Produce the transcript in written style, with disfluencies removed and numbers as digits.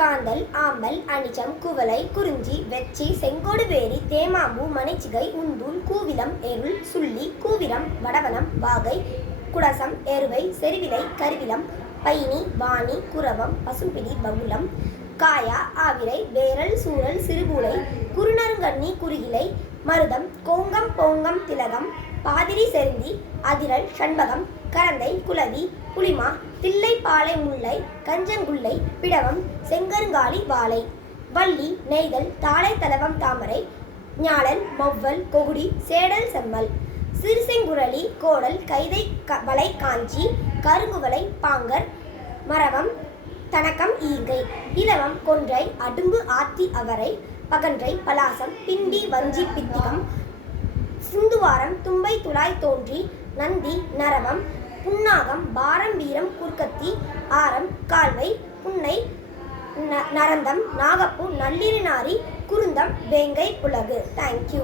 காந்தல் ஆம்பல் அனிச்சம் குவளை குறிஞ்சி வெச்சி செங்கோடு வேரி தேமாம்பூ மணிச்சிகை உந்தூல் கூவிலம் எருள் சுள்ளி கூவிரம் வடவனம் வாகை குடசம் எருவை செருவிலை கருவிலம் பைனி வாணி குரவம் பசும்பிடி பகுளம் காயா ஆவிரை வேரல் சூரல் சிறுபூளை குறுநறுங்கண்ணி குறுகிலை மருதம் கோங்கம் போங்கம் திலகம் பாதிரி செருந்தி அதிரல் சண்பகம் கரந்தை குலவி புளிமா தில்லை பாலை முல்லை கஞ்சங்குள்ளை பிடவம் செங்கருங்காலி வாழை வள்ளி நெய்தல் தாளை தலவம் தாமரை ஞாழல் மொவ்வல் கொகுடி சேடல் செம்மல் சிறுசெங்குரளி கோடல் கைதை வளை காஞ்சி கருங்குவளை பாங்கர் மரவம் தனக்கம் ஈங்கை இலவம் கொன்றை அடும்பு ஆத்தி அவரை பகன்றை பலாசம் பிண்டி வஞ்சி பித்திகம் சிந்துவாரம் தும்பை துளாய் தோன்றி நந்தி நரவம் புன்னாகம் பாரம் வீரம் குர்க்கத்தி ஆரம் கால்வை புன்னை நரந்தம் நாகப்பூ நள்ளிரு நாரி குருந்தம் வேங்கை புலகு. தேங்க்யூ.